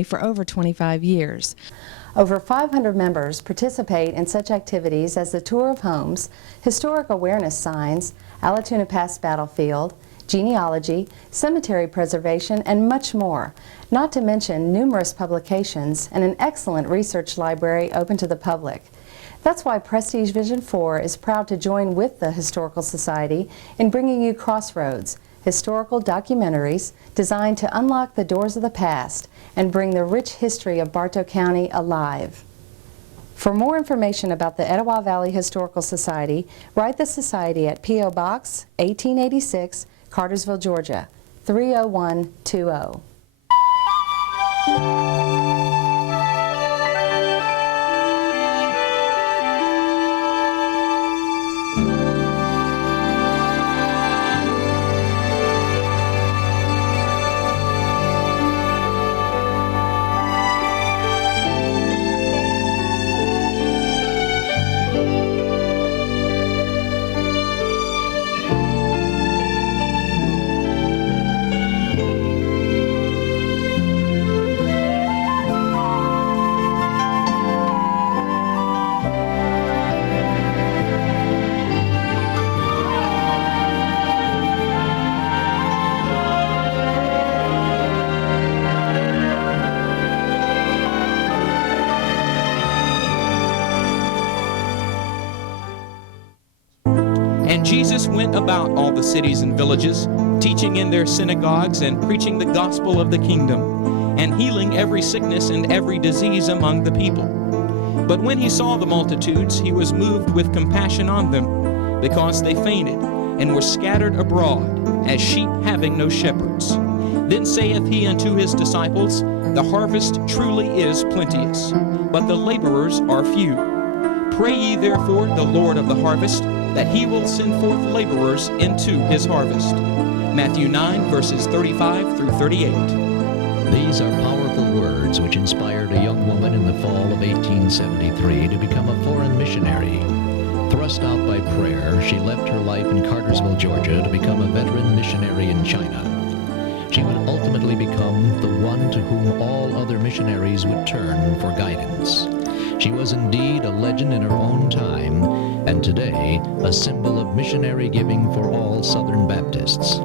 County for over 25 years. Over 500 members participate in such activities as the tour of homes, historic awareness signs, Allatoona Pass Battlefield, genealogy, cemetery preservation, and much more, not to mention numerous publications and an excellent research library open to the public. That's why Prestige Vision 4 is proud to join with the Historical Society in bringing you Crossroads, historical documentaries designed to unlock the doors of the past and bring the rich history of Bartow County alive. For more information about the Etowah Valley Historical Society, write the Society at P.O. Box 1886, Cartersville, Georgia, 30120. And Jesus went about all the cities and villages, teaching in their synagogues and preaching the gospel of the kingdom, and healing every sickness and every disease among the people. But when he saw the multitudes, he was moved with compassion on them, because they fainted, and were scattered abroad, as sheep having no shepherds. Then saith he unto his disciples, The harvest truly is plenteous, but the laborers are few. Pray ye therefore the Lord of the harvest, that he will send forth laborers into his harvest. Matthew 9, verses 35 through 38. These are powerful words which inspired a young woman in the fall of 1873 to become a foreign missionary. Thrust out by prayer, she left her life in Cartersville, Georgia, to become a veteran missionary in China. She would ultimately become the one to whom all other missionaries would turn for guidance. She was indeed a legend in her own time, and today a symbol of missionary giving for all Southern Baptists.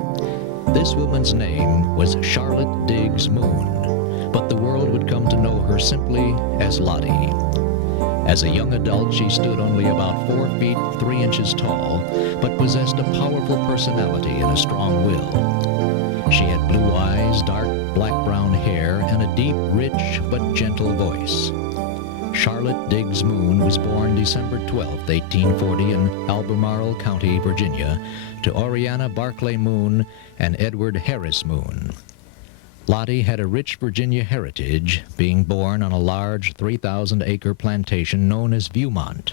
This woman's name was Charlotte Diggs Moon, but the world would come to know her simply as Lottie. As a young adult, she stood only about 4 feet 3 inches tall, but possessed a powerful personality and a strong will. She had blue eyes, dark black-brown hair, and a deep, rich, but gentle voice. Charlotte Diggs Moon was born December 12, 1840 in Albemarle County, Virginia, to Oriana Barclay Moon and Edward Harris Moon. Lottie had a rich Virginia heritage, being born on a large 3,000-acre plantation known as Viewmont.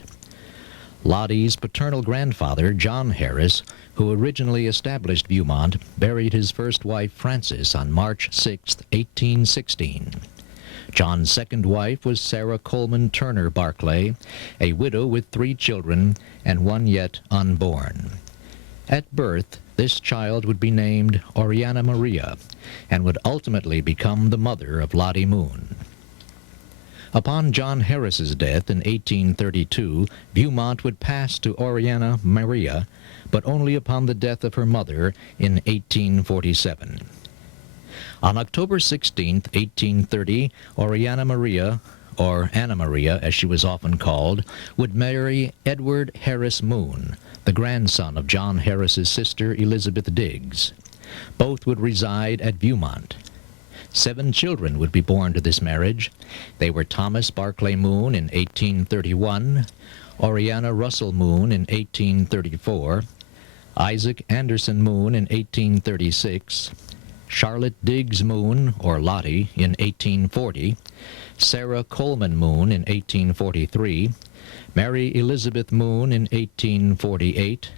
Lottie's paternal grandfather, John Harris, who originally established Viewmont, buried his first wife, Frances, on March 6, 1816. John's second wife was Sarah Coleman Turner Barclay, a widow with 3 children and one yet unborn. At birth, this child would be named Oriana Maria and would ultimately become the mother of Lottie Moon. Upon John Harris's death in 1832, Viewmont would pass to Oriana Maria, but only upon the death of her mother in 1847. On October 16, 1830, Oriana Maria, or Anna Maria as she was often called, would marry Edward Harris Moon, the grandson of John Harris's sister Elizabeth Diggs. Both would reside at Viewmont. 7 children would be born to this marriage. They were Thomas Barclay Moon in 1831, Oriana Russell Moon in 1834, Isaac Anderson Moon in 1836, Charlotte Diggs Moon, or Lottie, in 1840, Sarah Coleman Moon in 1843, Mary Elizabeth Moon in 1848,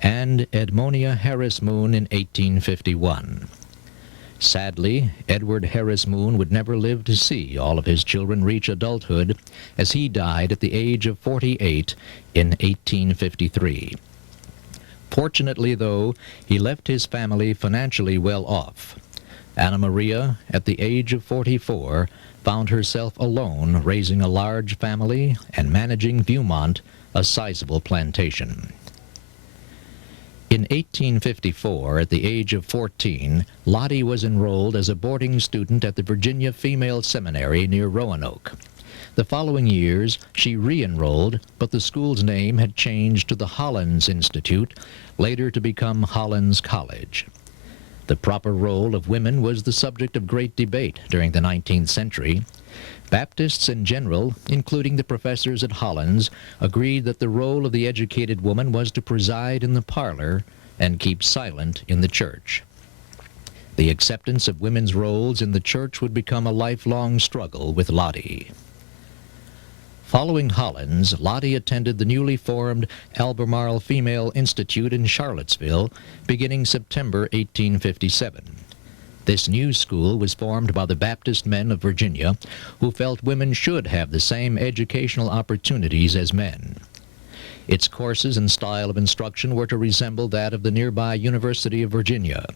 and Edmonia Harris Moon in 1851. Sadly, Edward Harris Moon would never live to see all of his children reach adulthood, as he died at the age of 48 in 1853. Fortunately, though, he left his family financially well off. Anna Maria, at the age of 44, found herself alone raising a large family and managing Viewmont, a sizable plantation. In 1854, at the age of 14, Lottie was enrolled as a boarding student at the Virginia Female Seminary near Roanoke. The following years, she re-enrolled, but the school's name had changed to the Hollins Institute, later to become Hollins College. The proper role of women was the subject of great debate during the 19th century. Baptists in general, including the professors at Hollins, agreed that the role of the educated woman was to preside in the parlor and keep silent in the church. The acceptance of women's roles in the church would become a lifelong struggle with Lottie. Following Hollins, Lottie attended the newly formed Albemarle Female Institute in Charlottesville, beginning September 1857. This new school was formed by the Baptist men of Virginia, who felt women should have the same educational opportunities as men. Its courses and style of instruction were to resemble that of the nearby University of Virginia.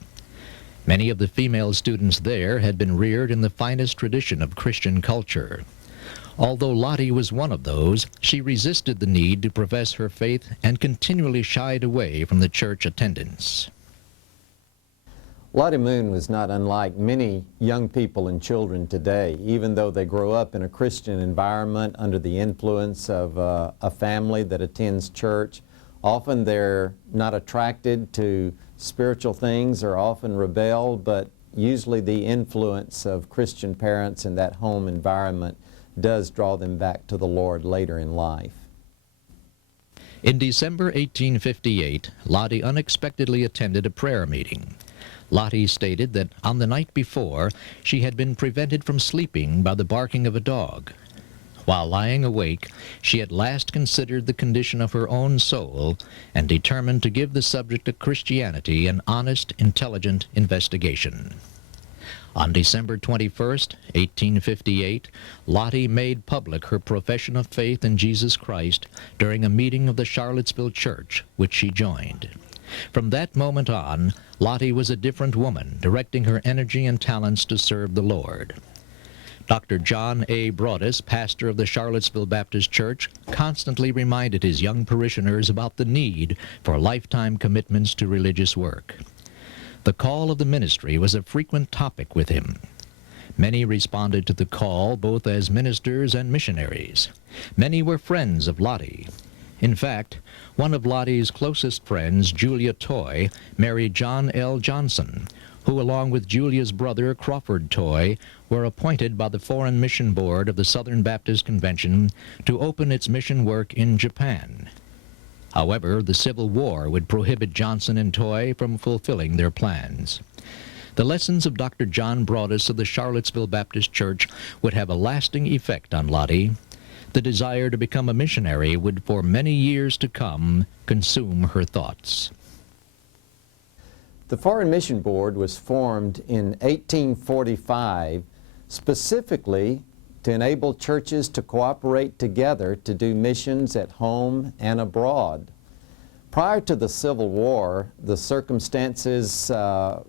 Many of the female students there had been reared in the finest tradition of Christian culture. Although Lottie was one of those, she resisted the need to profess her faith and continually shied away from the church attendance. Lottie Moon was not unlike many young people and children today. Even though they grow up in a Christian environment under the influence of a family that attends church, often they're not attracted to spiritual things or often rebel, but usually the influence of Christian parents in that home environment does draw them back to the Lord later in life. In December 1858, Lottie unexpectedly attended a prayer meeting. Lottie stated that on the night before, she had been prevented from sleeping by the barking of a dog. While lying awake, she at last considered the condition of her own soul and determined to give the subject of Christianity an honest, intelligent investigation. On December 21st, 1858, Lottie made public her profession of faith in Jesus Christ during a meeting of the Charlottesville Church, which she joined. From that moment on, Lottie was a different woman, directing her energy and talents to serve the Lord. Dr. John A. Broadus, pastor of the Charlottesville Baptist Church, constantly reminded his young parishioners about the need for lifetime commitments to religious work. The call of the ministry was a frequent topic with him. Many responded to the call both as ministers and missionaries. Many were friends of Lottie. In fact, one of Lottie's closest friends, Julia Toy, married John L. Johnson, who along with Julia's brother, Crawford Toy, were appointed by the Foreign Mission Board of the Southern Baptist Convention to open its mission work in Japan. However, the Civil War would prohibit Johnson and Toy from fulfilling their plans. The lessons of Dr. John Broadus of the Charlottesville Baptist Church would have a lasting effect on Lottie. The desire to become a missionary would for many years to come consume her thoughts. The Foreign Mission Board was formed in 1845 specifically to enable churches to cooperate together to do missions at home and abroad. Prior to the Civil War, the circumstances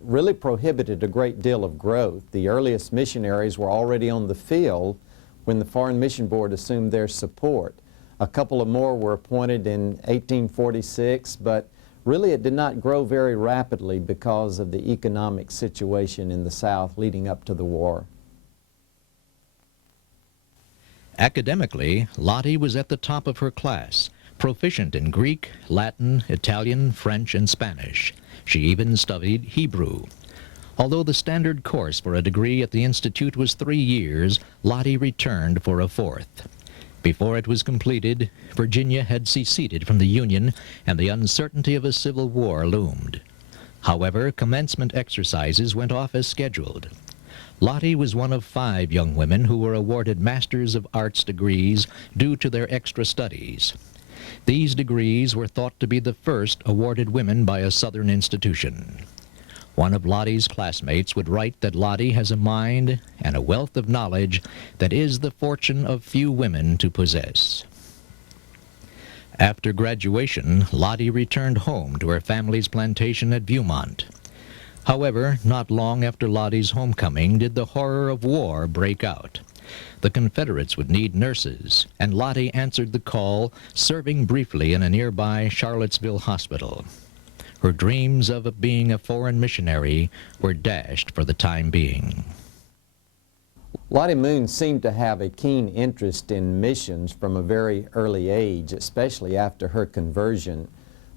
really prohibited a great deal of growth. The earliest missionaries were already on the field when the Foreign Mission Board assumed their support. A couple of more were appointed in 1846, but really it did not grow very rapidly because of the economic situation in the South leading up to the war. Academically, Lottie was at the top of her class, proficient in Greek, Latin, Italian, French, and Spanish. She even studied Hebrew. Although the standard course for a degree at the Institute was 3 years, Lottie returned for a 4th. Before it was completed, Virginia had seceded from the Union, and the uncertainty of a civil war loomed. However, commencement exercises went off as scheduled. Lottie was one of 5 young women who were awarded Masters of Arts degrees due to their extra studies. These degrees were thought to be the first awarded women by a Southern institution. One of Lottie's classmates would write that Lottie has a mind and a wealth of knowledge that is the fortune of few women to possess. After graduation, Lottie returned home to her family's plantation at Viewmont. However, not long after Lottie's homecoming did the horror of war break out. The Confederates would need nurses, and Lottie answered the call, serving briefly in a nearby Charlottesville hospital. Her dreams of being a foreign missionary were dashed for the time being. Lottie Moon seemed to have a keen interest in missions from a very early age, especially after her conversion.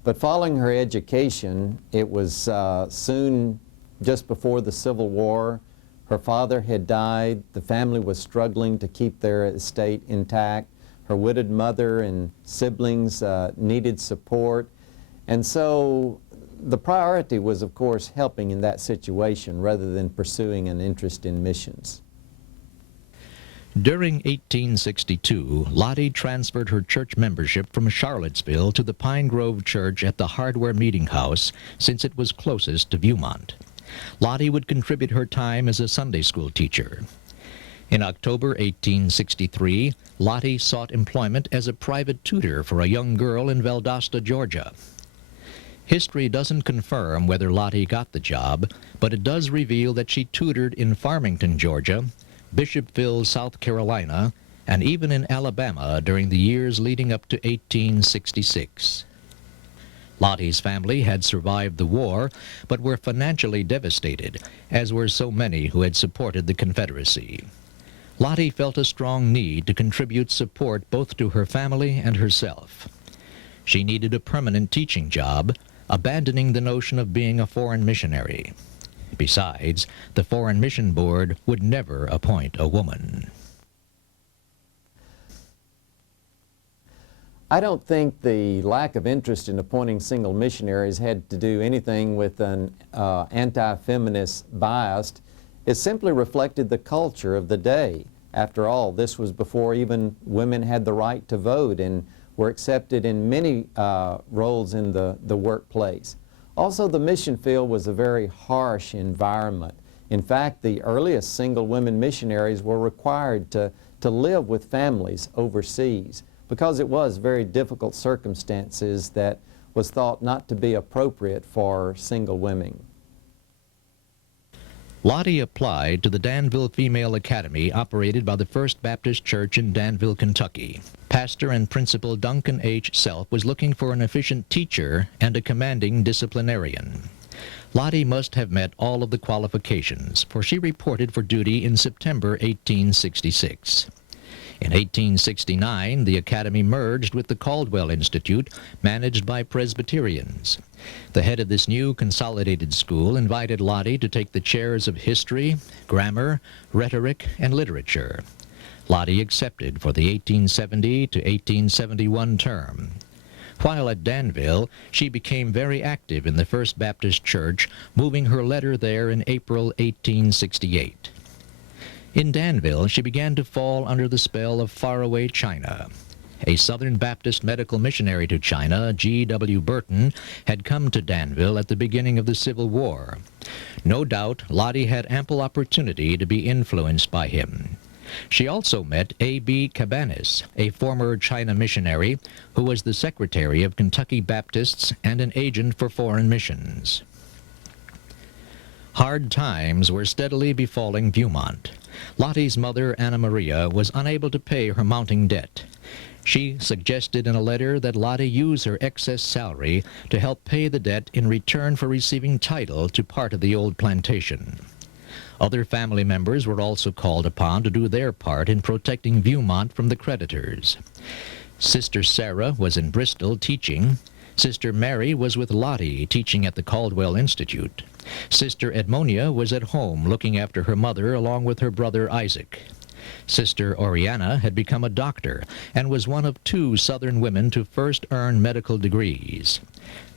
But following her education, it was soon just before the Civil War. Her father had died. The family was struggling to keep their estate intact. Her widowed mother and siblings needed support. And so the priority was, of course, helping in that situation rather than pursuing an interest in missions. During 1862, Lottie transferred her church membership from Charlottesville to the Pine Grove Church at the Hardware Meeting House, since it was closest to Viewmont. Lottie would contribute her time as a Sunday school teacher. In October 1863, Lottie sought employment as a private tutor for a young girl in Valdosta, Georgia. History doesn't confirm whether Lottie got the job, but it does reveal that she tutored in Farmington, Georgia, Bishopville, South Carolina, and even in Alabama during the years leading up to 1866. Lottie's family had survived the war, but were financially devastated, as were so many who had supported the Confederacy. Lottie felt a strong need to contribute support both to her family and herself. She needed a permanent teaching job, abandoning the notion of being a foreign missionary. Besides, the Foreign Mission Board would never appoint a woman. I don't think the lack of interest in appointing single missionaries had to do anything with an anti-feminist bias. It simply reflected the culture of the day. After all, this was before even women had the right to vote and were accepted in many roles in the workplace. Also, the mission field was a very harsh environment. In fact, the earliest single women missionaries were required to live with families overseas because it was very difficult circumstances that was thought not to be appropriate for single women. Lottie applied to the Danville Female Academy operated by the First Baptist Church in Danville, Kentucky. Pastor and Principal Duncan H. Self was looking for an efficient teacher and a commanding disciplinarian. Lottie must have met all of the qualifications, for she reported for duty in September 1866. In 1869, the Academy merged with the Caldwell Institute, managed by Presbyterians. The head of this new consolidated school invited Lottie to take the chairs of history, grammar, rhetoric, and literature. Lottie accepted for the 1870 to 1871 term. While at Danville, she became very active in the First Baptist Church, moving her letter there in April 1868. In Danville, she began to fall under the spell of faraway China. A Southern Baptist medical missionary to China, G.W. Burton, had come to Danville at the beginning of the Civil War. No doubt, Lottie had ample opportunity to be influenced by him. She also met A.B. Cabanis, a former China missionary who was the secretary of Kentucky Baptists and an agent for foreign missions. Hard times were steadily befalling Viewmont. Lottie's mother, Anna Maria, was unable to pay her mounting debt. She suggested in a letter that Lottie use her excess salary to help pay the debt in return for receiving title to part of the old plantation. Other family members were also called upon to do their part in protecting Viewmont from the creditors. Sister Sarah was in Bristol teaching. Sister Mary was with Lottie teaching at the Caldwell Institute. Sister Edmonia was at home looking after her mother along with her brother Isaac. Sister Oriana had become a doctor and was one of 2 Southern women to first earn medical degrees.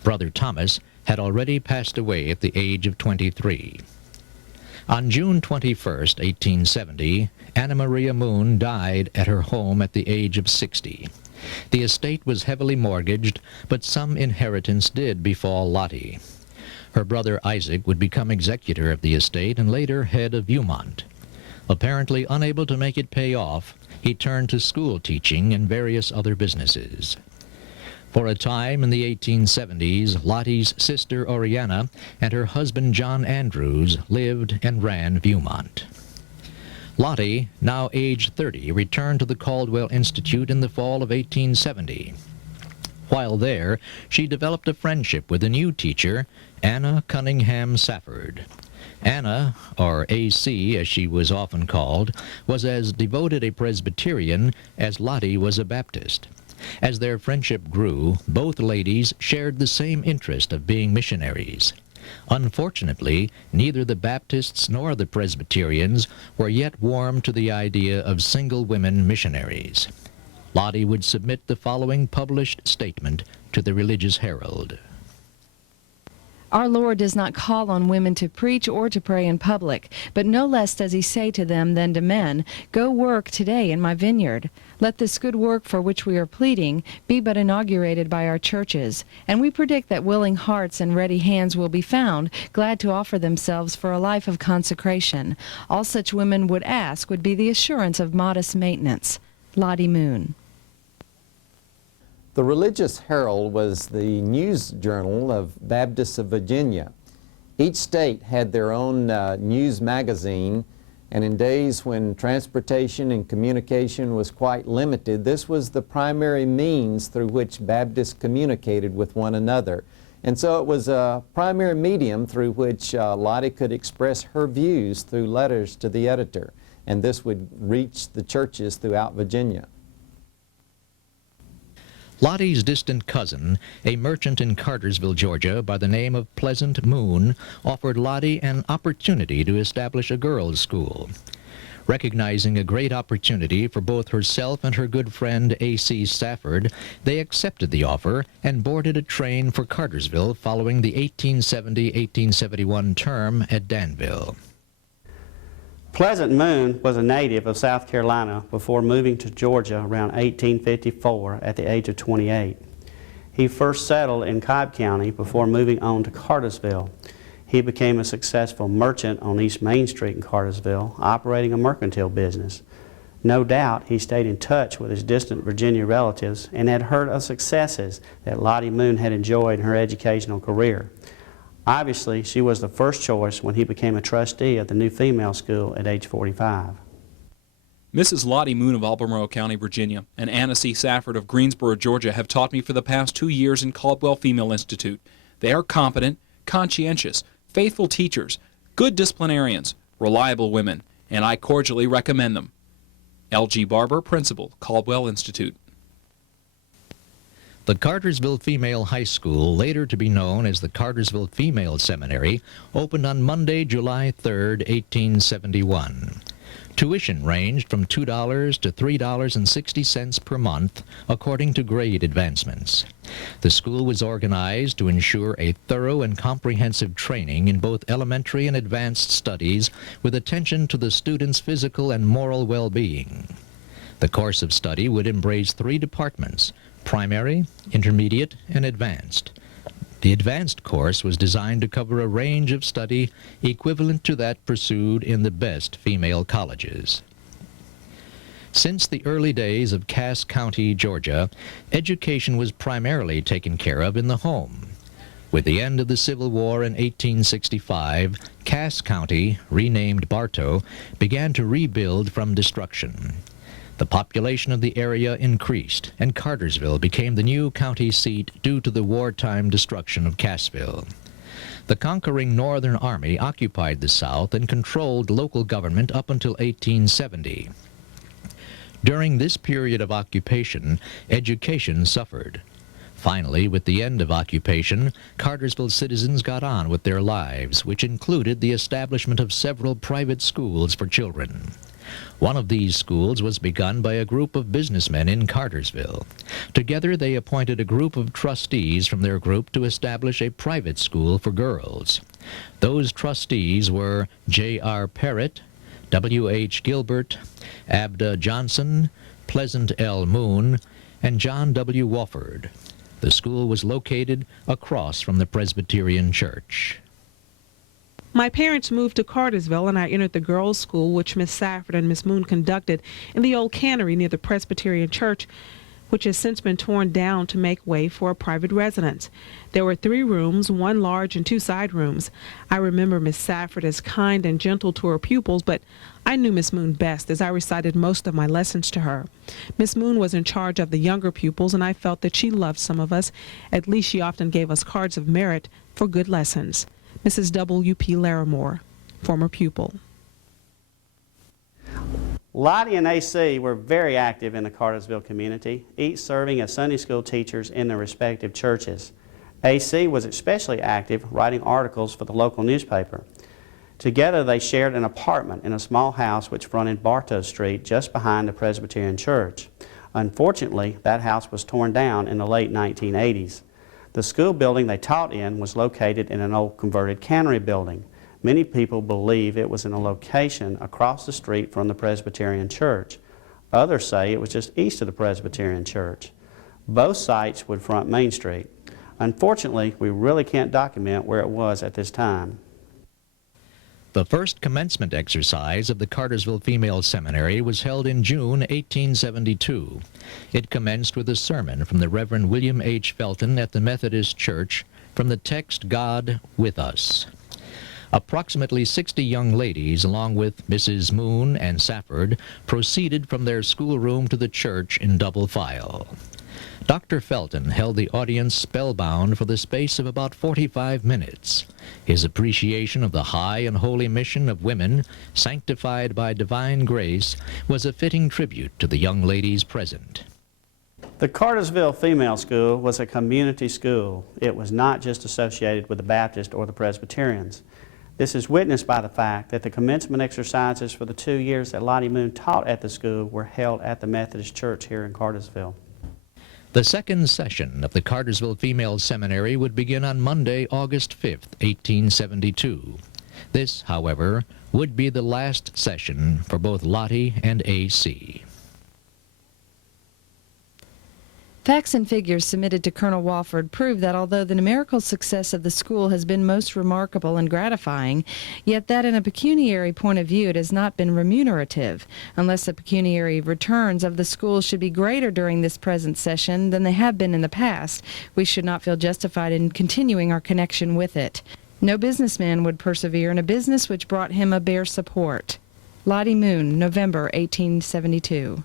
Brother Thomas had already passed away at the age of 23. On June 21, 1870, Anna Maria Moon died at her home at the age of 60. The estate was heavily mortgaged, but some inheritance did befall Lottie. Her brother Isaac would become executor of the estate and later head of Viewmont. Apparently unable to make it pay off, he turned to school teaching and various other businesses. For a time in the 1870s, Lottie's sister Oriana and her husband John Andrews lived and ran Viewmont. Lottie, now age 30, returned to the Caldwell Institute in the fall of 1870. While there, she developed a friendship with a new teacher, Anna Cunningham Safford. Anna, or A.C. as she was often called, was as devoted a Presbyterian as Lottie was a Baptist. As their friendship grew, both ladies shared the same interest of being missionaries. Unfortunately, neither the Baptists nor the Presbyterians were yet warm to the idea of single women missionaries. Lottie would submit the following published statement to the Religious Herald. Our Lord does not call on women to preach or to pray in public, but no less does he say to them than to men, "Go work today in my vineyard." Let this good work for which we are pleading be but inaugurated by our churches, and we predict that willing hearts and ready hands will be found, glad to offer themselves for a life of consecration. All such women would ask would be the assurance of modest maintenance. Lottie Moon. The Religious Herald was the news journal of Baptists of Virginia. Each state had their own news magazine, and in days when transportation and communication was quite limited, this was the primary means through which Baptists communicated with one another. And so it was a primary medium through which Lottie could express her views through letters to the editor, and this would reach the churches throughout Virginia. Lottie's distant cousin, a merchant in Cartersville, Georgia, by the name of Pleasant Moon, offered Lottie an opportunity to establish a girls' school. Recognizing a great opportunity for both herself and her good friend A.C. Safford, they accepted the offer and boarded a train for Cartersville following the 1870-1871 term at Danville. Pleasant Moon was a native of South Carolina before moving to Georgia around 1854 at the age of 28. He first settled in Cobb County before moving on to Cartersville. He became a successful merchant on East Main Street in Cartersville, operating a mercantile business. No doubt he stayed in touch with his distant Virginia relatives and had heard of successes that Lottie Moon had enjoyed in her educational career. Obviously, she was the first choice when he became a trustee of the new female school at age 45. Mrs. Lottie Moon of Albemarle County, Virginia, and Anna C. Safford of Greensboro, Georgia, have taught me for the past 2 years in Caldwell Female Institute. They are competent, conscientious, faithful teachers, good disciplinarians, reliable women, and I cordially recommend them. L.G. Barber, Principal, Caldwell Institute. The Cartersville Female High School, later to be known as the Cartersville Female Seminary, opened on Monday, July 3, 1871. Tuition ranged from $2 to $3.60 per month, according to grade advancements. The school was organized to ensure a thorough and comprehensive training in both elementary and advanced studies, with attention to the students' physical and moral well-being. The course of study would embrace 3 departments: primary, intermediate, and advanced. The advanced course was designed to cover a range of study equivalent to that pursued in the best female colleges. Since the early days of Cass County, Georgia, education was primarily taken care of in the home. With the end of the Civil War in 1865, Cass County, renamed Bartow, began to rebuild from destruction. The population of the area increased, and Cartersville became the new county seat due to the wartime destruction of Cassville. The conquering Northern Army occupied the South and controlled local government up until 1870. During this period of occupation, education suffered. Finally, with the end of occupation, Cartersville citizens got on with their lives, which included the establishment of several private schools for children. One of these schools was begun by a group of businessmen in Cartersville. Together they appointed a group of trustees from their group to establish a private school for girls. Those trustees were J.R. Parrott, W.H. Gilbert, Abda Johnson, Pleasant L. Moon, and John W. Wofford. The school was located across from the Presbyterian Church. My parents moved to Cartersville, and I entered the girls' school, which Miss Safford and Miss Moon conducted in the old cannery near the Presbyterian Church. which has since been torn down to make way for a private residence. There were 3 rooms, 1 large and 2 side rooms. I remember Miss Safford as kind and gentle to her pupils, but I knew Miss Moon best as I recited most of my lessons to her. Miss Moon was in charge of the younger pupils, and I felt that she loved some of us. At least she often gave us cards of merit for good lessons. Mrs. W.P. Larimore, former pupil. Lottie and AC were very active in the Cartersville community, each serving as Sunday school teachers in their respective churches. AC was especially active writing articles for the local newspaper. Together they shared an apartment in a small house which fronted Bartow Street just behind the Presbyterian Church. Unfortunately, that house was torn down in the late 1980s. The school building they taught in was located in an old converted cannery building. Many people believe it was in a location across the street from the Presbyterian Church. Others say it was just east of the Presbyterian Church. Both sites would front Main Street. Unfortunately, we really can't document where it was at this time. The first commencement exercise of the Cartersville Female Seminary was held in June 1872. It commenced with a sermon from the Reverend William H. Felton at the Methodist Church from the text, God with Us. Approximately 60 young ladies, along with Mrs. Moon and Safford, proceeded from their schoolroom to the church in double file. Dr. Felton held the audience spellbound for the space of about 45 minutes. His appreciation of the high and holy mission of women, sanctified by divine grace, was a fitting tribute to the young ladies present. The Cartersville Female School was a community school. It was not just associated with the Baptist or the Presbyterians. This is witnessed by the fact that the commencement exercises for the 2 years that Lottie Moon taught at the school were held at the Methodist Church here in Cartersville. The second session of the Cartersville Female Seminary would begin on Monday, August 5th, 1872. This, however, would be the last session for both Lottie and A.C. Facts and figures submitted to Colonel Walford prove that although the numerical success of the school has been most remarkable and gratifying, yet that in a pecuniary point of view it has not been remunerative. Unless the pecuniary returns of the school should be greater during this present session than they have been in the past, we should not feel justified in continuing our connection with it. No businessman would persevere in a business which brought him a bare support. Lottie Moon, November 1872.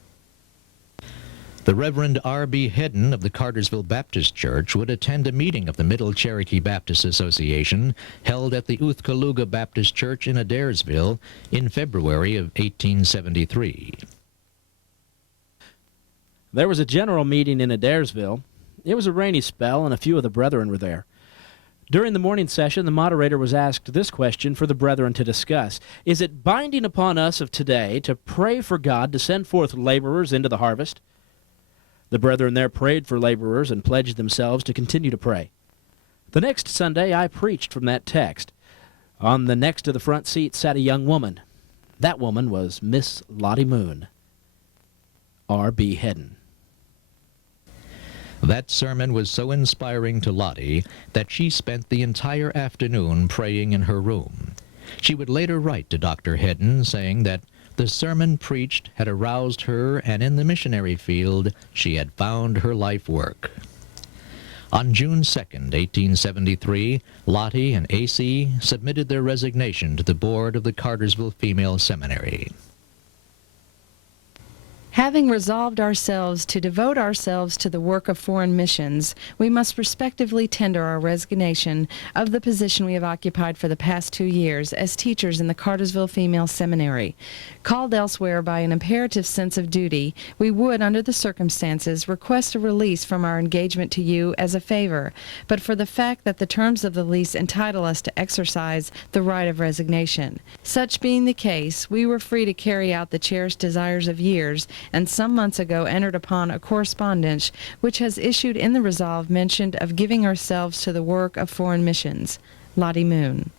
The Reverend R.B. Hedden of the Cartersville Baptist Church would attend a meeting of the Middle Cherokee Baptist Association held at the Uthkaluga Baptist Church in Adairsville in February of 1873. There was a general meeting in Adairsville. It was a rainy spell, and a few of the brethren were there. During the morning session, the moderator was asked this question for the brethren to discuss. Is it binding upon us of today to pray for God to send forth laborers into the harvest? The brethren there prayed for laborers and pledged themselves to continue to pray. The next Sunday I preached from that text. On the next to the front seat sat a young woman. That woman was Miss Lottie Moon. R.B. Hedden. That sermon was so inspiring to Lottie that she spent the entire afternoon praying in her room. She would later write to Dr. Hedden saying that the sermon preached had aroused her, and in the missionary field she had found her life work. On June 2nd, 1873, Lottie and A.C. submitted their resignation to the board of the Cartersville Female Seminary. Having resolved ourselves to devote ourselves to the work of foreign missions, we must respectively tender our resignation of the position we have occupied for the past 2 years as teachers in the Cartersville Female Seminary. Called elsewhere by an imperative sense of duty, we would, under the circumstances, request a release from our engagement to you as a favor, but for the fact that the terms of the lease entitle us to exercise the right of resignation. Such being the case, we were free to carry out the cherished desires of years, and some months ago entered upon a correspondence which has issued in the resolve mentioned of giving ourselves to the work of foreign missions. Lottie Moon.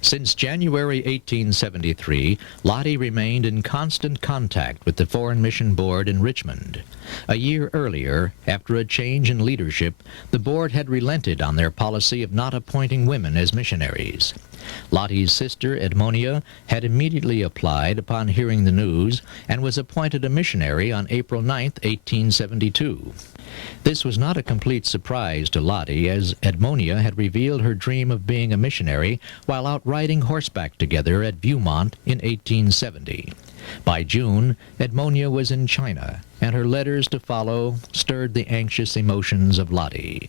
Since January 1873, Lottie remained in constant contact with the Foreign Mission Board in Richmond. A year earlier, after a change in leadership, the board had relented on their policy of not appointing women as missionaries. Lottie's sister, Edmonia, had immediately applied upon hearing the news and was appointed a missionary on April 9, 1872. This was not a complete surprise to Lottie, as Edmonia had revealed her dream of being a missionary while out riding horseback together at Viewmont in 1870. By June, Edmonia was in China, and her letters to follow stirred the anxious emotions of Lottie.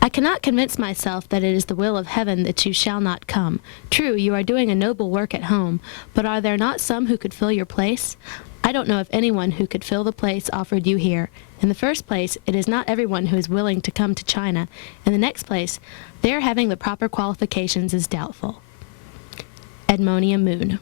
I cannot convince myself that it is the will of heaven that you shall not come. True, you are doing a noble work at home, but are there not some who could fill your place? I don't know of anyone who could fill the place offered you here. In the first place, it is not everyone who is willing to come to China. In the next place, their having the proper qualifications is doubtful. Edmonia Moon.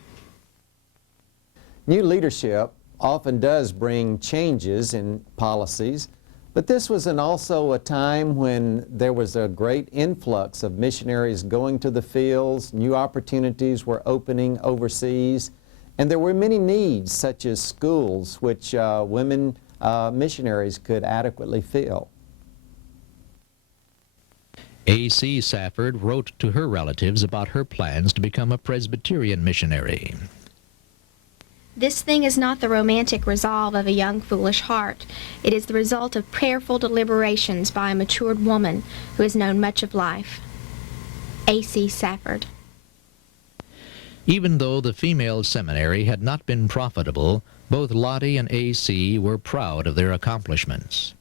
New leadership often does bring changes in policies, but this was also a time when there was a great influx of missionaries going to the fields, new opportunities were opening overseas, and there were many needs, such as schools, which women missionaries could adequately fill. A.C. Safford wrote to her relatives about her plans to become a Presbyterian missionary. This thing is not the romantic resolve of a young, foolish heart. It is the result of prayerful deliberations by a matured woman who has known much of life. A.C. Safford. Even though the female seminary had not been profitable, both Lottie and A.C. were proud of their accomplishments.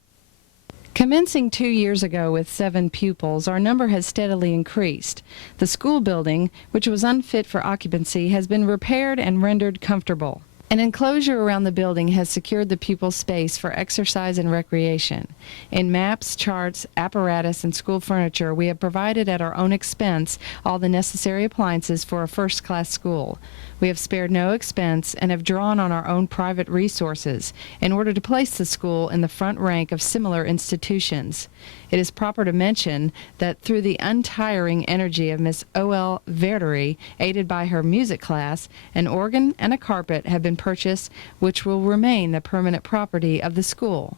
Commencing 2 years ago with 7 pupils, our number has steadily increased. The school building, which was unfit for occupancy, has been repaired and rendered comfortable. An enclosure around the building has secured the pupils' space for exercise and recreation. In maps, charts, apparatus, and school furniture, we have provided at our own expense all the necessary appliances for a first-class school. We have spared no expense and have drawn on our own private resources in order to place the school in the front rank of similar institutions. It is proper to mention that through the untiring energy of Miss O.L. Verdery, aided by her music class, an organ and a carpet have been purchased which will remain the permanent property of the school.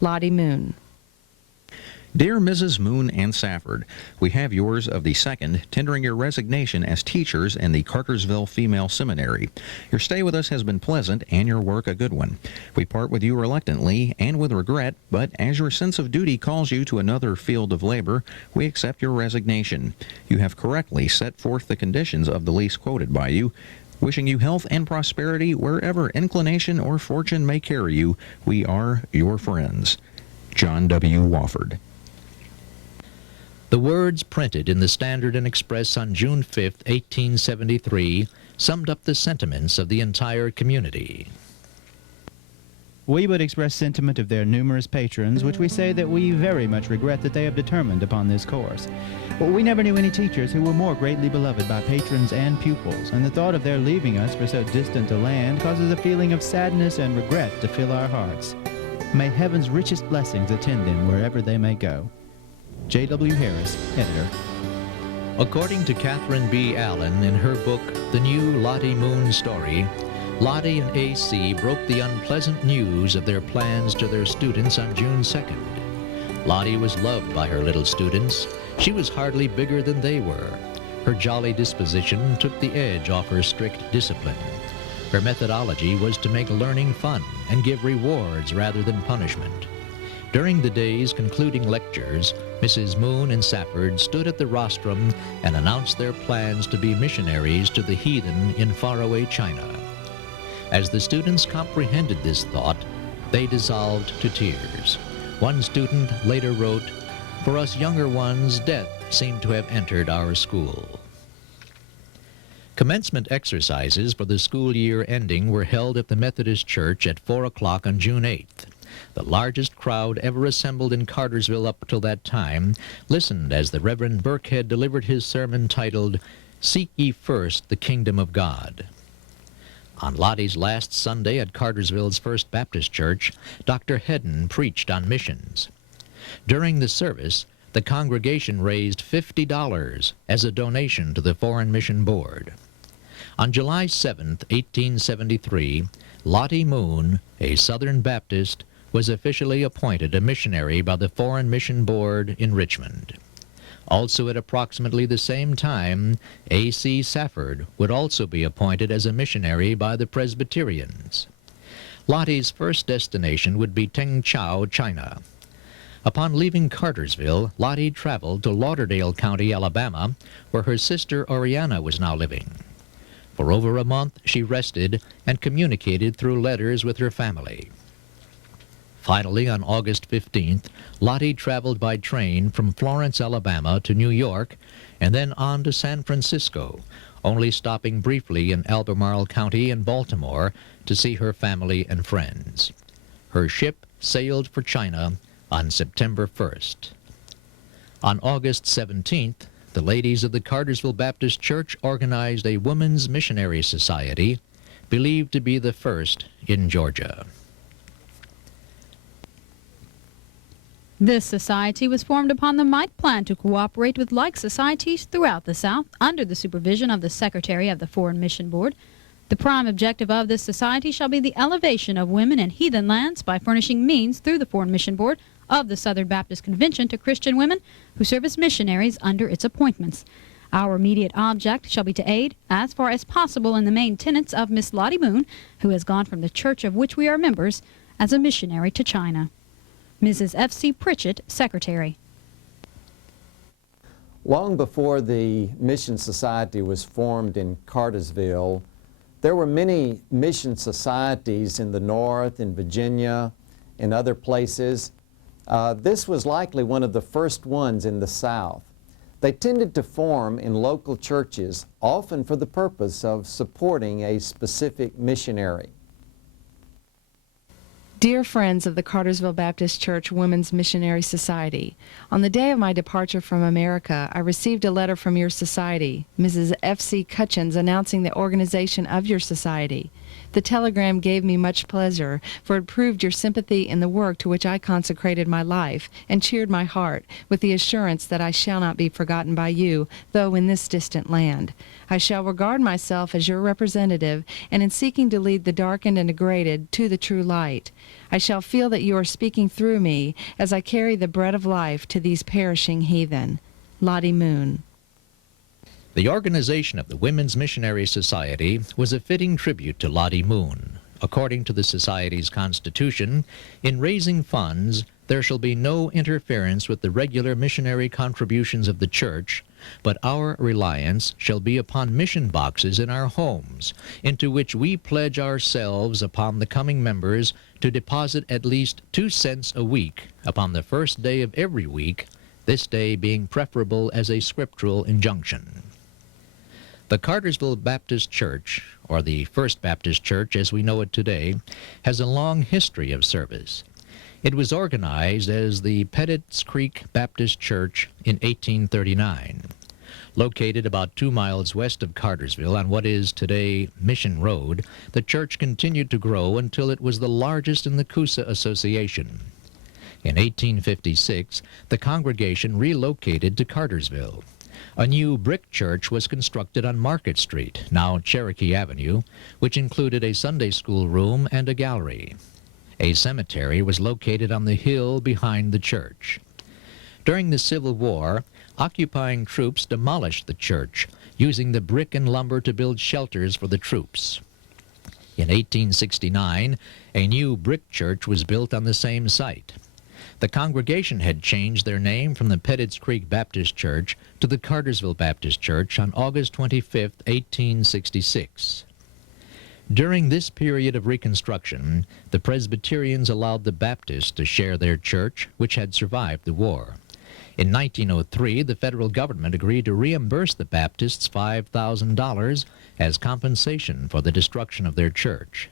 Lottie Moon. Dear Mrs. Moon and Safford, we have yours of the 2nd tendering your resignation as teachers in the Cartersville Female Seminary. Your stay with us has been pleasant and your work a good one. We part with you reluctantly and with regret, but as your sense of duty calls you to another field of labor, we accept your resignation. You have correctly set forth the conditions of the lease quoted by you. Wishing you health and prosperity wherever inclination or fortune may carry you, we are your friends. John W. Wofford. The words printed in the Standard and Express on June 5, 1873, summed up the sentiments of the entire community. We would express sentiment of their numerous patrons, which we say that we very much regret that they have determined upon this course. But we never knew any teachers who were more greatly beloved by patrons and pupils, and the thought of their leaving us for so distant a land causes a feeling of sadness and regret to fill our hearts. May heaven's richest blessings attend them wherever they may go. J.W. Harris, editor. According to Catherine B. Allen in her book, The New Lottie Moon Story, Lottie and A.C. broke the unpleasant news of their plans to their students on June 2nd. Lottie was loved by her little students. She was hardly bigger than they were. Her jolly disposition took the edge off her strict discipline. Her methodology was to make learning fun and give rewards rather than punishment. During the day's concluding lectures, Mrs. Moon and Safford stood at the rostrum and announced their plans to be missionaries to the heathen in faraway China. As the students comprehended this thought, they dissolved to tears. One student later wrote, "For us younger ones, death seemed to have entered our school." Commencement exercises for the school year ending were held at the Methodist Church at 4 o'clock on June 8th. The largest crowd ever assembled in Cartersville up till that time listened as the Reverend Burkhead delivered his sermon titled, "Seek Ye First the Kingdom of God." On Lottie's last Sunday at Cartersville's First Baptist Church, Dr. Hedden preached on missions. During the service, the congregation raised $50 as a donation to the Foreign Mission Board. On July 7, 1873, Lottie Moon, a Southern Baptist, was officially appointed a missionary by the Foreign Mission Board in Richmond. Also at approximately the same time, A.C. Safford would also be appointed as a missionary by the Presbyterians. Lottie's first destination would be Tengchao, China. Upon leaving Cartersville, Lottie traveled to Lauderdale County, Alabama, where her sister Oriana was now living. For over a month, she rested and communicated through letters with her family. Finally, on August 15th, Lottie traveled by train from Florence, Alabama to New York and then on to San Francisco, only stopping briefly in Albemarle County in Baltimore to see her family and friends. Her ship sailed for China on September 1st. On August 17th, the ladies of the Cartersville Baptist Church organized a Women's Missionary Society, believed to be the first in Georgia. This society was formed upon the Might Plan to cooperate with like societies throughout the South under the supervision of the Secretary of the Foreign Mission Board. The prime objective of this society shall be the elevation of women in heathen lands by furnishing means through the Foreign Mission Board of the Southern Baptist Convention to Christian women who serve as missionaries under its appointments. Our immediate object shall be to aid, as far as possible, in the main tenets of Miss Lottie Moon, who has gone from the church of which we are members as a missionary to China. Mrs. F.C. Pritchett, Secretary. Long before the Mission Society was formed in Cartersville, there were many mission societies in the North, in Virginia, and other places. This was likely one of the first ones in the South. They tended to form in local churches, often for the purpose of supporting a specific missionary. Dear friends of the Cartersville Baptist Church Women's Missionary Society, on the day of my departure from America, I received a letter from your society, Mrs. F.C. Cutchins, announcing the organization of your society. The telegram gave me much pleasure, for it proved your sympathy in the work to which I consecrated my life, and cheered my heart with the assurance that I shall not be forgotten by you, though in this distant land. I shall regard myself as your representative, and in seeking to lead the darkened and degraded to the true light, I shall feel that you are speaking through me as I carry the bread of life to these perishing heathen. Lottie Moon. The organization of the Women's Missionary Society was a fitting tribute to Lottie Moon. According to the Society's constitution, in raising funds, there shall be no interference with the regular missionary contributions of the church, but our reliance shall be upon mission boxes in our homes, into which we pledge ourselves upon the coming members to deposit at least 2 cents a week upon the first day of every week, this day being preferable as a scriptural injunction. The Cartersville Baptist Church, or the First Baptist Church as we know it today, has a long history of service. It was organized as the Pettit's Creek Baptist Church in 1839. Located about 2 miles west of Cartersville on what is today Mission Road, the church continued to grow until it was the largest in the Coosa Association. In 1856, the congregation relocated to Cartersville. A new brick church was constructed on Market Street, now Cherokee Avenue, which included a Sunday school room and a gallery. A cemetery was located on the hill behind the church. During the Civil War, occupying troops demolished the church, using the brick and lumber to build shelters for the troops. In 1869, a new brick church was built on the same site. The congregation had changed their name from the Pettit's Creek Baptist Church to the Cartersville Baptist Church on August 25, 1866. During this period of Reconstruction, the Presbyterians allowed the Baptists to share their church, which had survived the war. In 1903, the federal government agreed to reimburse the Baptists $5,000 as compensation for the destruction of their church.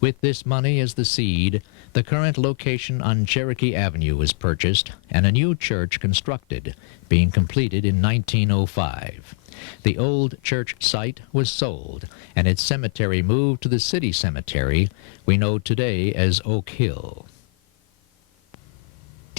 With this money as the seed, the current location on Cherokee Avenue was purchased and a new church constructed, being completed in 1905. The old church site was sold, and its cemetery moved to the city cemetery we know today as Oak Hill.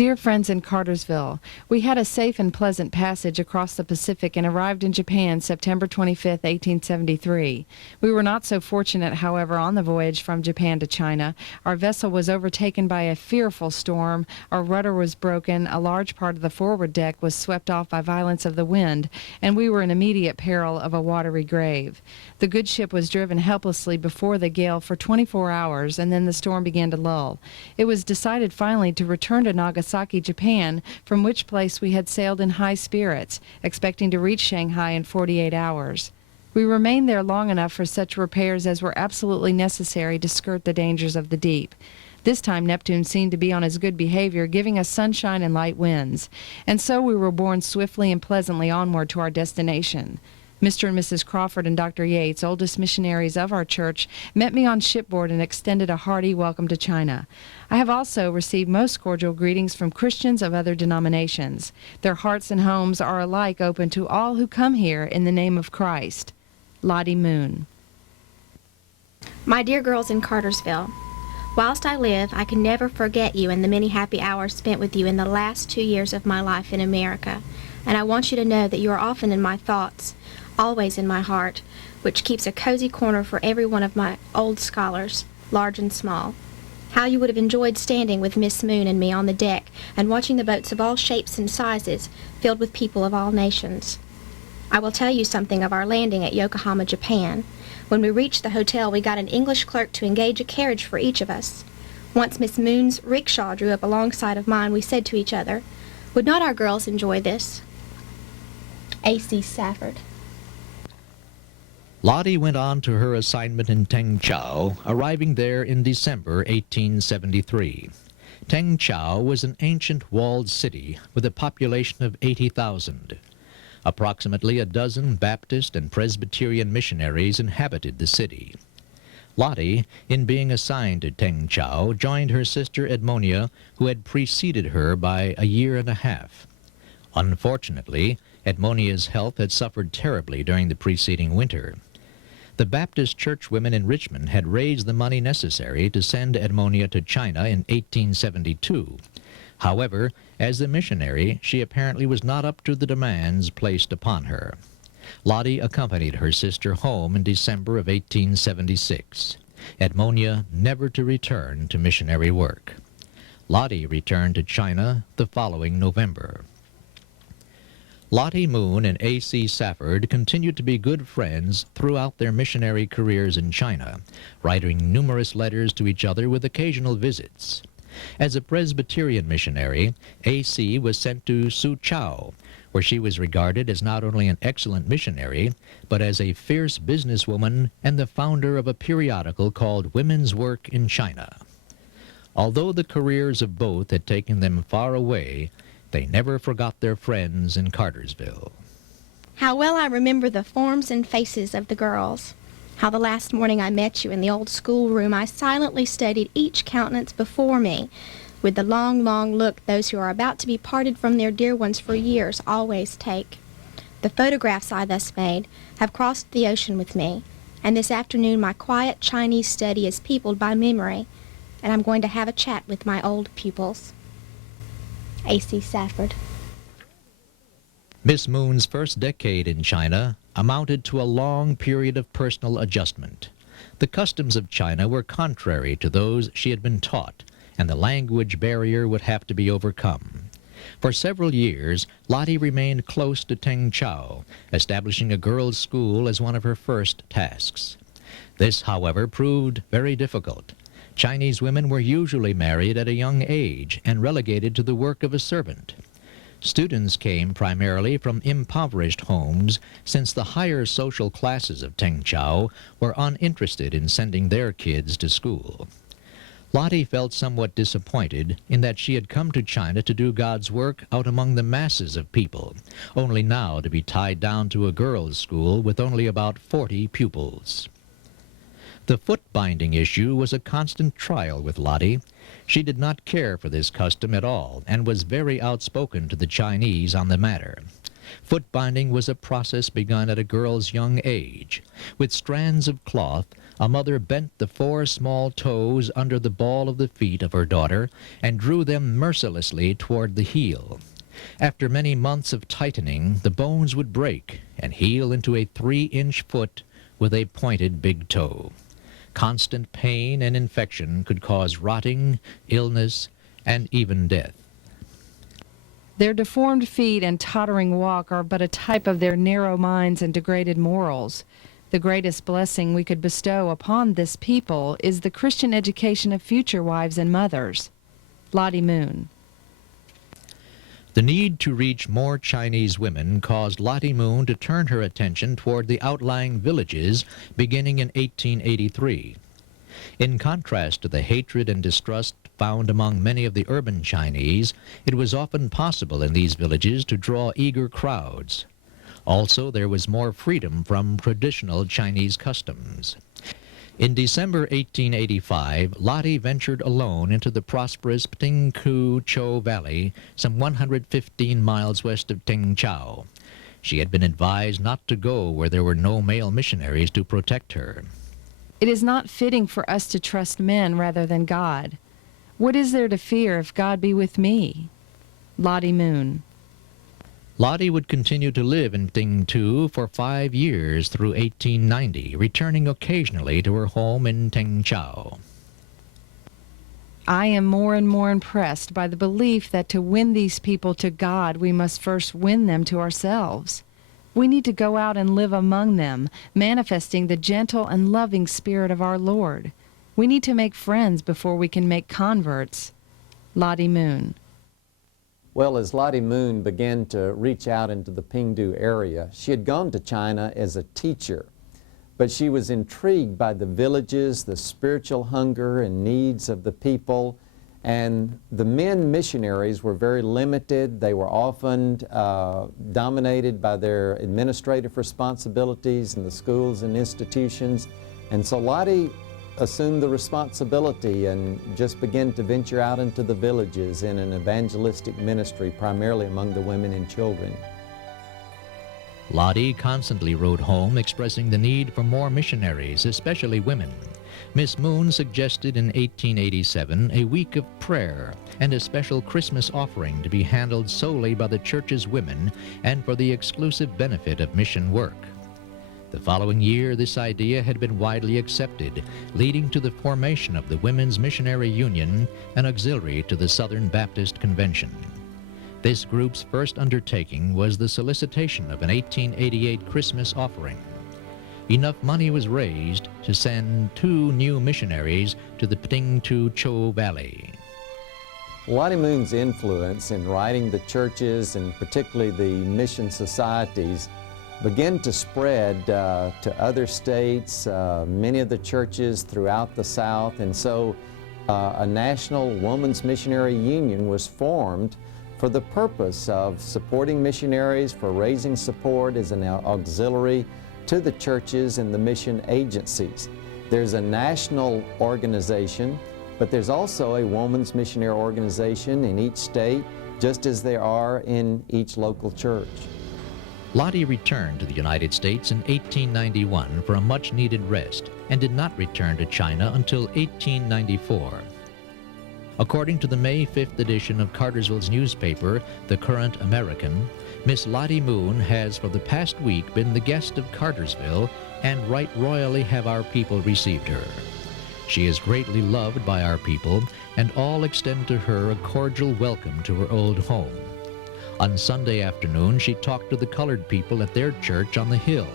Dear friends in Cartersville, we had a safe and pleasant passage across the Pacific and arrived in Japan September 25, 1873. We were not so fortunate, however, on the voyage from Japan to China. Our vessel was overtaken by a fearful storm, our rudder was broken, a large part of the forward deck was swept off by violence of the wind, and we were in immediate peril of a watery grave. The good ship was driven helplessly before the gale for 24 hours, and then the storm began to lull. It was decided finally to return to Nagasaki, Japan, from which place we had sailed in high spirits, expecting to reach Shanghai in 48 hours. We remained there long enough for such repairs as were absolutely necessary to skirt the dangers of the deep. This time Neptune seemed to be on his good behavior, giving us sunshine and light winds. And so we were borne swiftly and pleasantly onward to our destination. Mr. and Mrs. Crawford and Dr. Yates, oldest missionaries of our church, met me on shipboard and extended a hearty welcome to China. I have also received most cordial greetings from Christians of other denominations. Their hearts and homes are alike open to all who come here in the name of Christ. Lottie Moon. My dear girls in Cartersville, whilst I live, I can never forget you and the many happy hours spent with you in the last 2 years of my life in America. And I want you to know that you are often in my thoughts, always in my heart, which keeps a cozy corner for every one of my old scholars, large and small. How you would have enjoyed standing with Miss Moon and me on the deck and watching the boats of all shapes and sizes filled with people of all nations. I will tell you something of our landing at Yokohama, Japan. When we reached the hotel, we got an English clerk to engage a carriage for each of us. Once Miss Moon's rickshaw drew up alongside of mine, we said to each other, "Would not our girls enjoy this?" A.C. Safford. Lottie went on to her assignment in Tengchao, arriving there in December 1873. Tengchao was an ancient walled city with a population of 80,000. Approximately a dozen Baptist and Presbyterian missionaries inhabited the city. Lottie, in being assigned to Tengchao, joined her sister Edmonia, who had preceded her by a year and a half. Unfortunately, Edmonia's health had suffered terribly during the preceding winter. The Baptist churchwomen in Richmond had raised the money necessary to send Edmonia to China in 1872. However, as a missionary, she apparently was not up to the demands placed upon her. Lottie accompanied her sister home in December of 1876. Edmonia never to return to missionary work. Lottie returned to China the following November. Lottie Moon and A.C. Safford continued to be good friends throughout their missionary careers in China, writing numerous letters to each other with occasional visits. As a Presbyterian missionary, A.C. was sent to Suzhou, where she was regarded as not only an excellent missionary, but as a fierce businesswoman and the founder of a periodical called Women's Work in China. Although the careers of both had taken them far away, they never forgot their friends in Cartersville. How well I remember the forms and faces of the girls. How the last morning I met you in the old schoolroom, I silently studied each countenance before me, with the long, long look those who are about to be parted from their dear ones for years always take. The photographs I thus made have crossed the ocean with me, and this afternoon my quiet Chinese study is peopled by memory, and I'm going to have a chat with my old pupils. A.C. Safford. Miss Moon's first decade in China amounted to a long period of personal adjustment. The customs of China were contrary to those she had been taught, and the language barrier would have to be overcome. For several years, Lottie remained close to Tengchao, establishing a girls' school as one of her first tasks. This, however, proved very difficult. Chinese women were usually married at a young age and relegated to the work of a servant. Students came primarily from impoverished homes, since the higher social classes of Tengchao were uninterested in sending their kids to school. Lottie felt somewhat disappointed in that she had come to China to do God's work out among the masses of people, only now to be tied down to a girls' school with only about 40 pupils. The foot-binding issue was a constant trial with Lottie. She did not care for this custom at all and was very outspoken to the Chinese on the matter. Foot binding was a process begun at a girl's young age. With strands of cloth, a mother bent the 4 small toes under the ball of the feet of her daughter and drew them mercilessly toward the heel. After many months of tightening, the bones would break and heal into a 3-inch foot with a pointed big toe. Constant pain and infection could cause rotting, illness, and even death. Their deformed feet and tottering walk are but a type of their narrow minds and degraded morals. The greatest blessing we could bestow upon this people is the Christian education of future wives and mothers. Lottie Moon. The need to reach more Chinese women caused Lottie Moon to turn her attention toward the outlying villages beginning in 1883. In contrast to the hatred and distrust found among many of the urban Chinese, it was often possible in these villages to draw eager crowds. Also, there was more freedom from traditional Chinese customs. In December 1885, Lottie ventured alone into the prosperous Ptingku-Chou Valley, some 115 miles west of Tingchao. She had been advised not to go where there were no male missionaries to protect her. It is not fitting for us to trust men rather than God. What is there to fear if God be with me? Lottie Moon. Lottie would continue to live in Tingtu for 5 years through 1890, returning occasionally to her home in Tingchao. I am more and more impressed by the belief that to win these people to God, we must first win them to ourselves. We need to go out and live among them, manifesting the gentle and loving spirit of our Lord. We need to make friends before we can make converts. Lottie Moon. Well, as Lottie Moon began to reach out into the Pingdu area, she had gone to China as a teacher, but she was intrigued by the villages, the spiritual hunger and needs of the people, and the men missionaries were very limited. They were often dominated by their administrative responsibilities in the schools and institutions, and so Lottie assumed the responsibility and just began to venture out into the villages in an evangelistic ministry, primarily among the women and children. Lottie constantly wrote home expressing the need for more missionaries, especially women. Miss Moon suggested in 1887 a week of prayer and a special Christmas offering to be handled solely by the church's women and for the exclusive benefit of mission work. The following year, this idea had been widely accepted, leading to the formation of the Women's Missionary Union, an auxiliary to the Southern Baptist Convention. This group's first undertaking was the solicitation of an 1888 Christmas offering. Enough money was raised to send 2 new missionaries to the Ptingtu-Chou Valley. Lottie Moon's influence in writing the churches and particularly the mission societies began to spread to other states, many of the churches throughout the South, and so a National Women's Missionary Union was formed for the purpose of supporting missionaries, for raising support as an auxiliary to the churches and the mission agencies. There's a national organization, but there's also a women's missionary organization in each state, just as there are in each local church. Lottie returned to the United States in 1891 for a much-needed rest and did not return to China until 1894. According to the May 5th edition of Cartersville's newspaper, The Current American, Miss Lottie Moon has for the past week been the guest of Cartersville, and right royally have our people received her. She is greatly loved by our people, and all extend to her a cordial welcome to her old home. On Sunday afternoon, she talked to the colored people at their church on the hill,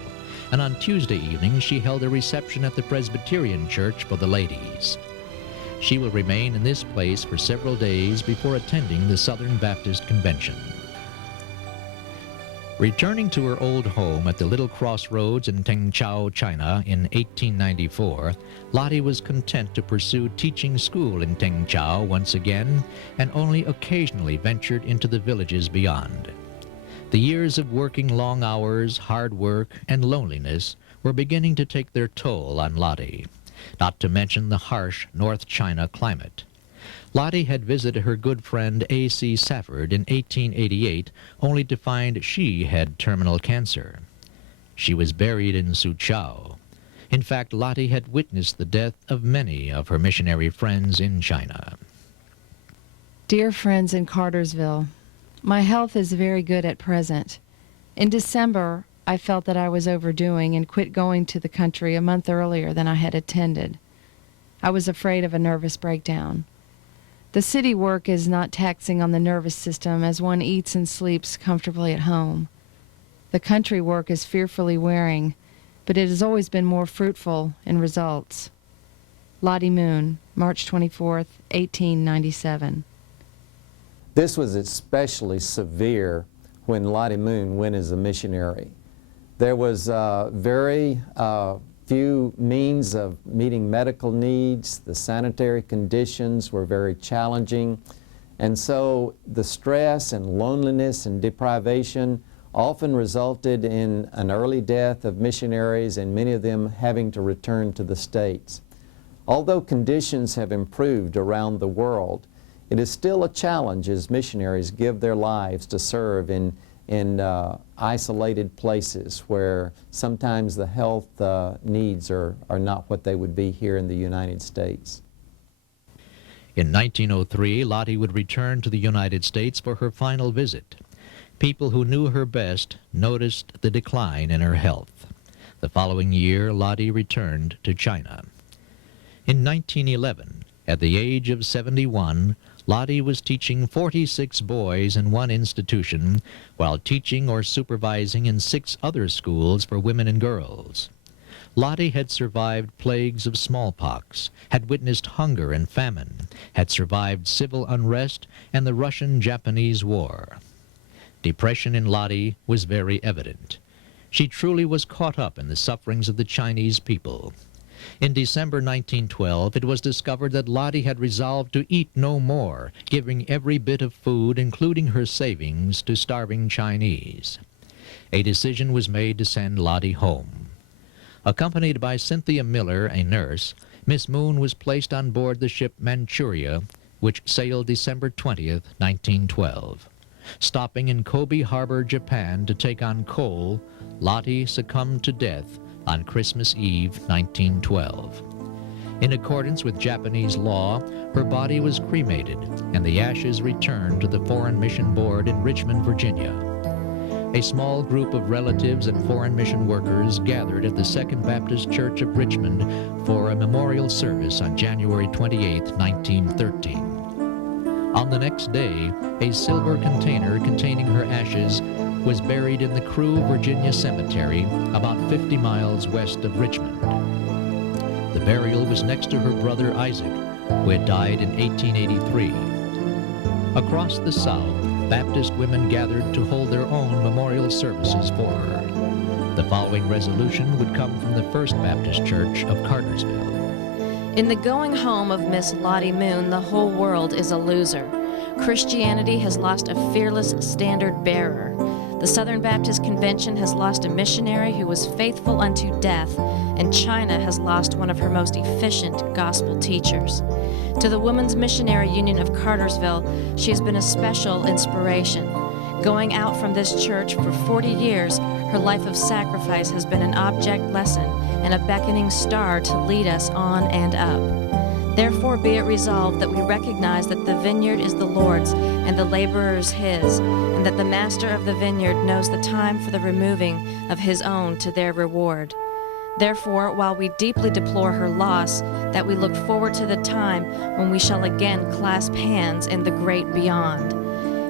and on Tuesday evening she held a reception at the Presbyterian Church for the ladies. She will remain in this place for several days before attending the Southern Baptist Convention. Returning to her old home at the little Crossroads in Tingchao, China in 1894, Lottie was content to pursue teaching school in Tingchao once again and only occasionally ventured into the villages beyond. The years of working long hours, hard work, and loneliness were beginning to take their toll on Lottie, not to mention the harsh North China climate. Lottie had visited her good friend A.C. Safford in 1888, only to find she had terminal cancer. She was buried in Suzhou. In fact, Lottie had witnessed the death of many of her missionary friends in China. Dear friends in Cartersville, my health is very good at present. In December, I felt that I was overdoing and quit going to the country a month earlier than I had intended. I was afraid of a nervous breakdown. The city work is not taxing on the nervous system as one eats and sleeps comfortably at home. The country work is fearfully wearing, but it has always been more fruitful in results. Lottie Moon, March 24th, 1897. This was especially severe when Lottie Moon went as a missionary. There was very few means of meeting medical needs. The sanitary conditions were very challenging. And so the stress and loneliness and deprivation often resulted in an early death of missionaries and many of them having to return to the States. Although conditions have improved around the world, it is still a challenge as missionaries give their lives to serve in isolated places where sometimes the health needs are not what they would be here in the United States. In 1903, Lottie would return to the United States for her final visit. People who knew her best noticed the decline in her health. The following year, Lottie returned to China. In 1911, at the age of 71, Lottie was teaching 46 boys in one institution while teaching or supervising in 6 other schools for women and girls. Lottie had survived plagues of smallpox, had witnessed hunger and famine, had survived civil unrest and the Russian-Japanese War. Depression in Lottie was very evident. She truly was caught up in the sufferings of the Chinese people. In December 1912, it was discovered that Lottie had resolved to eat no more, giving every bit of food, including her savings, to starving Chinese. A decision was made to send Lottie home. Accompanied by Cynthia Miller, a nurse, Miss Moon was placed on board the ship Manchuria, which sailed December 20th, 1912. Stopping in Kobe Harbor, Japan, to take on coal, Lottie succumbed to death on Christmas Eve, 1912. In accordance with Japanese law, her body was cremated and the ashes returned to the Foreign Mission Board in Richmond, Virginia. A small group of relatives and foreign mission workers gathered at the Second Baptist Church of Richmond for a memorial service on January 28, 1913. On the next day, a silver container containing her ashes was buried in the Crewe, Virginia Cemetery, about 50 miles west of Richmond. The burial was next to her brother Isaac, who had died in 1883. Across the South, Baptist women gathered to hold their own memorial services for her. The following resolution would come from the First Baptist Church of Cartersville. In the going home of Miss Lottie Moon, the whole world is a loser. Christianity has lost a fearless standard bearer. The Southern Baptist Convention has lost a missionary who was faithful unto death, and China has lost one of her most efficient gospel teachers. To the Women's Missionary Union of Cartersville, she has been a special inspiration. Going out from this church for 40 years, her life of sacrifice has been an object lesson and a beckoning star to lead us on and up. Therefore be it resolved that we recognize that the vineyard is the Lord's and the laborers his, and that the master of the vineyard knows the time for the removing of his own to their reward. Therefore, while we deeply deplore her loss, that we look forward to the time when we shall again clasp hands in the great beyond.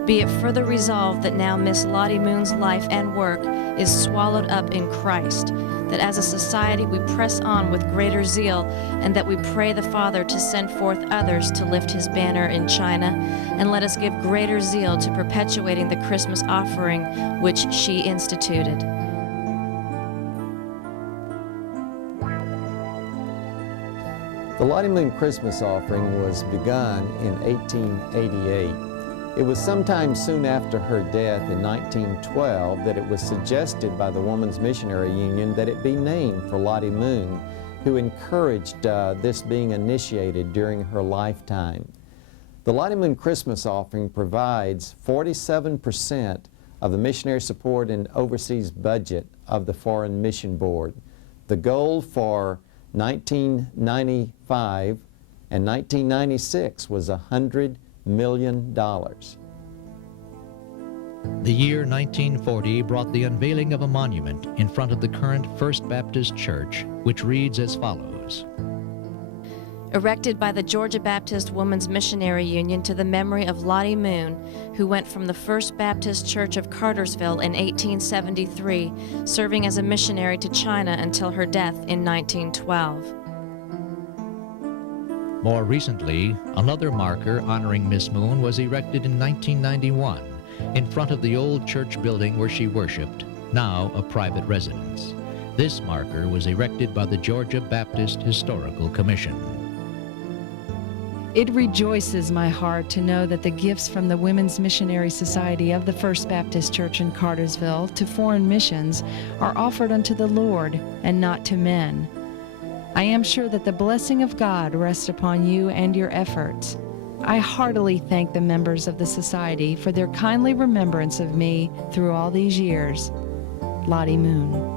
Be it further resolved that now Miss Lottie Moon's life and work is swallowed up in Christ, that as a society we press on with greater zeal, and that we pray the Father to send forth others to lift his banner in China, and let us give greater zeal to perpetuating the Christmas offering which she instituted. The Lottie Moon Christmas offering was begun in 1888. It was sometime soon after her death in 1912 that it was suggested by the Women's Missionary Union that it be named for Lottie Moon, who encouraged this being initiated during her lifetime. The Lottie Moon Christmas offering provides 47% of the missionary support and overseas budget of the Foreign Mission Board. The goal for 1995 and 1996 was $100 million. The year 1940 brought the unveiling of a monument in front of the current First Baptist Church, which reads as follows. Erected by the Georgia Baptist Women's Missionary Union to the memory of Lottie Moon, who went from the First Baptist Church of Cartersville in 1873, serving as a missionary to China until her death in 1912. More recently, another marker honoring Miss Moon was erected in 1991 in front of the old church building where she worshiped, now a private residence. This marker was erected by the Georgia Baptist Historical Commission. It rejoices my heart to know that the gifts from the Women's Missionary Society of the First Baptist Church in Cartersville to foreign missions are offered unto the Lord and not to men. I am sure that the blessing of God rests upon you and your efforts. I heartily thank the members of the Society for their kindly remembrance of me through all these years. Lottie Moon.